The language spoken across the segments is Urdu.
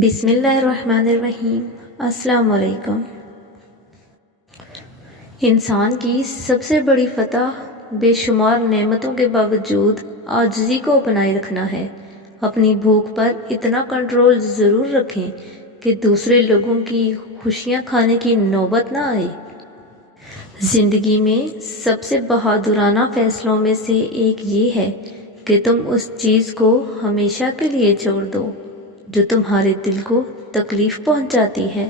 بسم اللہ الرحمن الرحیم۔ السلام علیکم۔ انسان کی سب سے بڑی فتح بے شمار نعمتوں کے باوجود عاجزی کو بنائے رکھنا ہے۔ اپنی بھوک پر اتنا کنٹرول ضرور رکھیں کہ دوسرے لوگوں کی خوشیاں کھانے کی نوبت نہ آئے۔ زندگی میں سب سے بہادرانہ فیصلوں میں سے ایک یہ ہے کہ تم اس چیز کو ہمیشہ کے لیے چھوڑ دو جو تمہارے دل کو تکلیف پہنچاتی ہے۔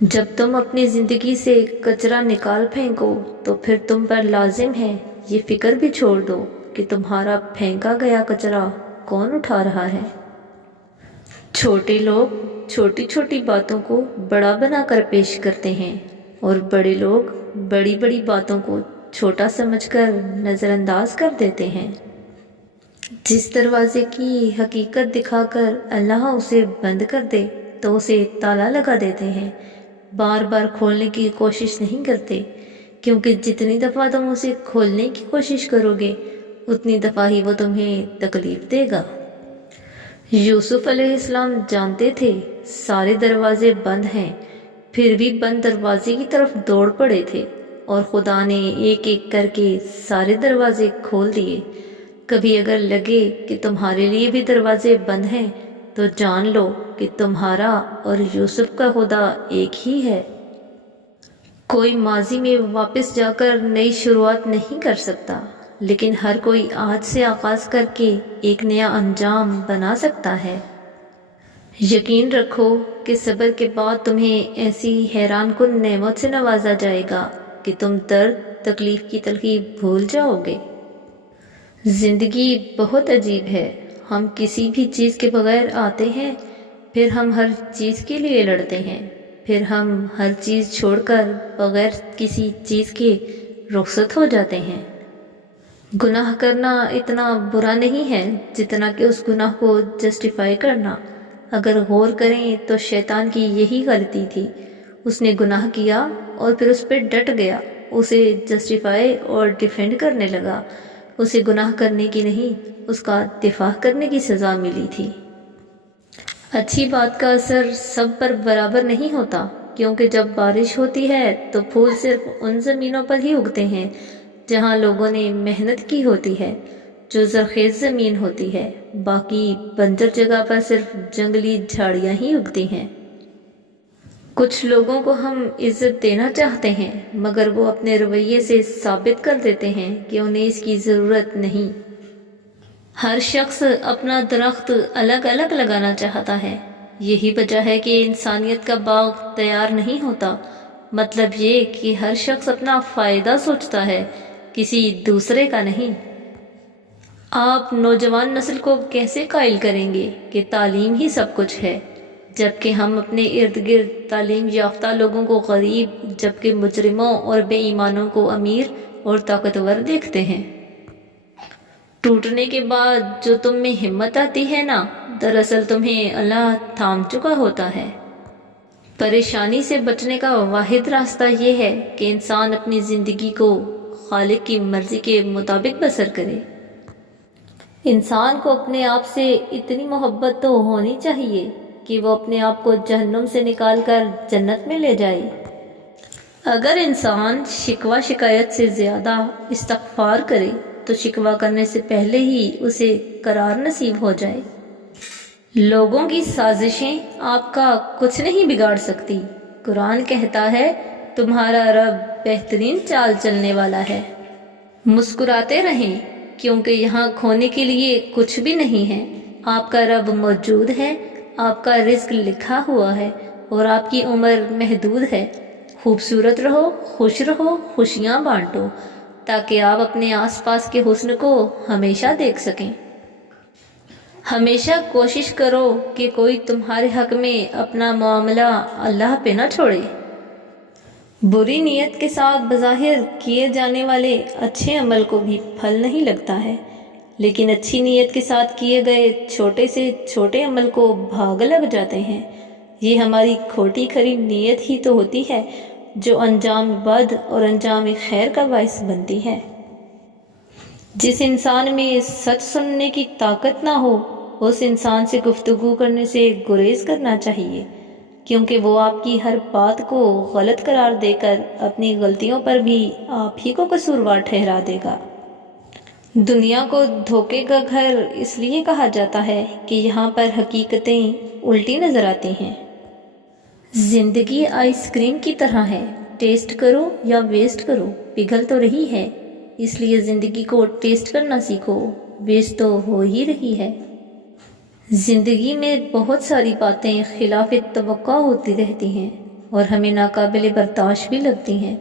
جب تم اپنی زندگی سے کچرا نکال پھینکو تو پھر تم پر لازم ہے یہ فکر بھی چھوڑ دو کہ تمہارا پھینکا گیا کچرا کون اٹھا رہا ہے۔ چھوٹے لوگ چھوٹی چھوٹی باتوں کو بڑا بنا کر پیش کرتے ہیں اور بڑے لوگ بڑی بڑی باتوں کو چھوٹا سمجھ کر نظر انداز کر دیتے ہیں۔ جس دروازے کی حقیقت دکھا کر اللہ اسے بند کر دے تو اسے تالا لگا دیتے ہیں، بار بار کھولنے کی کوشش نہیں کرتے، کیونکہ جتنی دفعہ تم اسے کھولنے کی کوشش کرو گے اتنی دفعہ ہی وہ تمہیں تکلیف دے گا۔ یوسف علیہ السلام جانتے تھے سارے دروازے بند ہیں، پھر بھی بند دروازے کی طرف دوڑ پڑے تھے اور خدا نے ایک ایک کر کے سارے دروازے کھول دیے۔ کبھی اگر لگے کہ تمہارے لیے بھی دروازے بند ہیں تو جان لو کہ تمہارا اور یوسف کا خدا ایک ہی ہے۔ کوئی ماضی میں واپس جا کر نئی شروعات نہیں کر سکتا، لیکن ہر کوئی آج سے آغاز کر کے ایک نیا انجام بنا سکتا ہے۔ یقین رکھو کہ صبر کے بعد تمہیں ایسی حیران کن نعمت سے نوازا جائے گا کہ تم درد تکلیف کی تلخی بھول جاؤ گے۔ زندگی بہت عجیب ہے، ہم کسی بھی چیز کے بغیر آتے ہیں، پھر ہم ہر چیز کے لیے لڑتے ہیں، پھر ہم ہر چیز چھوڑ کر بغیر کسی چیز کے رخصت ہو جاتے ہیں۔ گناہ کرنا اتنا برا نہیں ہے جتنا کہ اس گناہ کو جسٹیفائی کرنا۔ اگر غور کریں تو شیطان کی یہی غلطی تھی، اس نے گناہ کیا اور پھر اس پہ ڈٹ گیا، اسے جسٹیفائی اور ڈیفینڈ کرنے لگا۔ اسے گناہ کرنے کی نہیں، اس کا دفاع کرنے کی سزا ملی تھی۔ اچھی بات کا اثر سب پر برابر نہیں ہوتا، کیونکہ جب بارش ہوتی ہے تو پھول صرف ان زمینوں پر ہی اگتے ہیں جہاں لوگوں نے محنت کی ہوتی ہے، جو زرخیز زمین ہوتی ہے، باقی بنجر جگہ پر صرف جنگلی جھاڑیاں ہی اگتی ہیں۔ کچھ لوگوں کو ہم عزت دینا چاہتے ہیں مگر وہ اپنے رویے سے ثابت کر دیتے ہیں کہ انہیں اس کی ضرورت نہیں۔ ہر شخص اپنا درخت الگ الگ لگانا چاہتا ہے، یہی وجہ ہے کہ انسانیت کا باغ تیار نہیں ہوتا۔ مطلب یہ کہ ہر شخص اپنا فائدہ سوچتا ہے، کسی دوسرے کا نہیں۔ آپ نوجوان نسل کو کیسے قائل کریں گے کہ تعلیم ہی سب کچھ ہے، جبکہ ہم اپنے ارد گرد تعلیم یافتہ لوگوں کو غریب جبکہ مجرموں اور بے ایمانوں کو امیر اور طاقتور دیکھتے ہیں۔ ٹوٹنے کے بعد جو تم میں ہمت آتی ہے نا، دراصل تمہیں اللہ تھام چکا ہوتا ہے۔ پریشانی سے بچنے کا واحد راستہ یہ ہے کہ انسان اپنی زندگی کو خالق کی مرضی کے مطابق بسر کرے۔ انسان کو اپنے آپ سے اتنی محبت تو ہونی چاہیے کہ وہ اپنے آپ کو جہنم سے نکال کر جنت میں لے جائے۔ اگر انسان شکوہ شکایت سے زیادہ استغفار کرے تو شکوہ کرنے سے پہلے ہی اسے قرار نصیب ہو جائے۔ لوگوں کی سازشیں آپ کا کچھ نہیں بگاڑ سکتی۔ قرآن کہتا ہے تمہارا رب بہترین چال چلنے والا ہے۔ مسکراتے رہیں کیونکہ یہاں کھونے کے لیے کچھ بھی نہیں ہے۔ آپ کا رب موجود ہے، آپ کا رزق لکھا ہوا ہے اور آپ کی عمر محدود ہے۔ خوبصورت رہو، خوش رہو، خوشیاں بانٹو تاکہ آپ اپنے آس پاس کے حسن کو ہمیشہ دیکھ سکیں۔ ہمیشہ کوشش کرو کہ کوئی تمہارے حق میں اپنا معاملہ اللہ پہ نہ چھوڑے۔ بری نیت کے ساتھ بظاہر کیے جانے والے اچھے عمل کو بھی پھل نہیں لگتا ہے، لیکن اچھی نیت کے ساتھ کیے گئے چھوٹے سے چھوٹے عمل کو بھاگ لگ جاتے ہیں۔ یہ ہماری کھوٹی کھری نیت ہی تو ہوتی ہے جو انجام بد اور انجام خیر کا باعث بنتی ہے۔ جس انسان میں سچ سننے کی طاقت نہ ہو اس انسان سے گفتگو کرنے سے گریز کرنا چاہیے، کیونکہ وہ آپ کی ہر بات کو غلط قرار دے کر اپنی غلطیوں پر بھی آپ ہی کو قصوروار ٹھہرا دے گا۔ دنیا کو دھوکے کا گھر اس لیے کہا جاتا ہے کہ یہاں پر حقیقتیں الٹی نظر آتی ہیں۔ زندگی آئس کریم کی طرح ہے، ٹیسٹ کرو یا ویسٹ کرو، پگھل تو رہی ہے، اس لیے زندگی کو ٹیسٹ کرنا سیکھو، ویسٹ تو ہو ہی رہی ہے۔ زندگی میں بہت ساری باتیں خلاف توقع ہوتی رہتی ہیں اور ہمیں ناقابل برداشت بھی لگتی ہیں،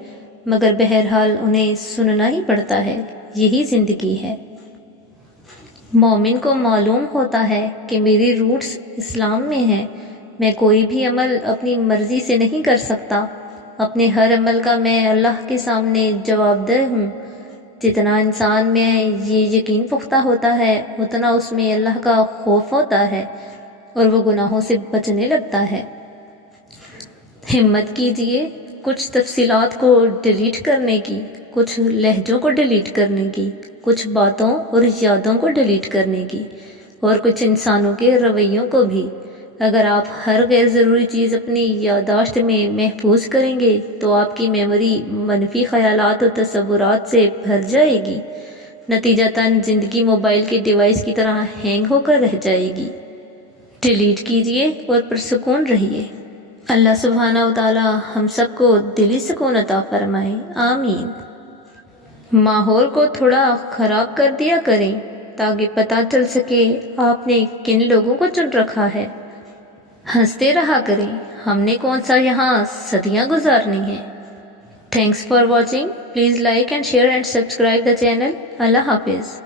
مگر بہرحال انہیں سننا ہی پڑتا ہے، یہی زندگی ہے۔ مومن کو معلوم ہوتا ہے کہ میری روٹس اسلام میں ہیں، میں کوئی بھی عمل اپنی مرضی سے نہیں کر سکتا، اپنے ہر عمل کا میں اللہ کے سامنے جواب دہ ہوں۔ جتنا انسان میں یہ یقین پختہ ہوتا ہے اتنا اس میں اللہ کا خوف ہوتا ہے اور وہ گناہوں سے بچنے لگتا ہے۔ ہمت کیجیے کچھ تفصیلات کو ڈیلیٹ کرنے کی، کچھ لہجوں کو ڈیلیٹ کرنے کی، کچھ باتوں اور یادوں کو ڈیلیٹ کرنے کی، اور کچھ انسانوں کے رویوں کو بھی۔ اگر آپ ہر غیر ضروری چیز اپنی یادداشت میں محفوظ کریں گے تو آپ کی میموری منفی خیالات اور تصورات سے بھر جائے گی، نتیجتاً زندگی موبائل کے ڈیوائس کی طرح ہینگ ہو کر رہ جائے گی۔ ڈیلیٹ کیجئے اور پرسکون رہیے۔ اللہ سبحانہ و تعالی ہم سب کو دلی سکون عطا فرمائے، آمین۔ ماحول کو تھوڑا خراب کر دیا کریں تاکہ پتہ چل سکے آپ نے کن لوگوں کو چن رکھا ہے۔ ہنستے رہا کریں، ہم نے کون سا یہاں صدیاں گزارنی ہیں۔ Thanks for watching, please like and share and subscribe the channel. اللہ حافظ۔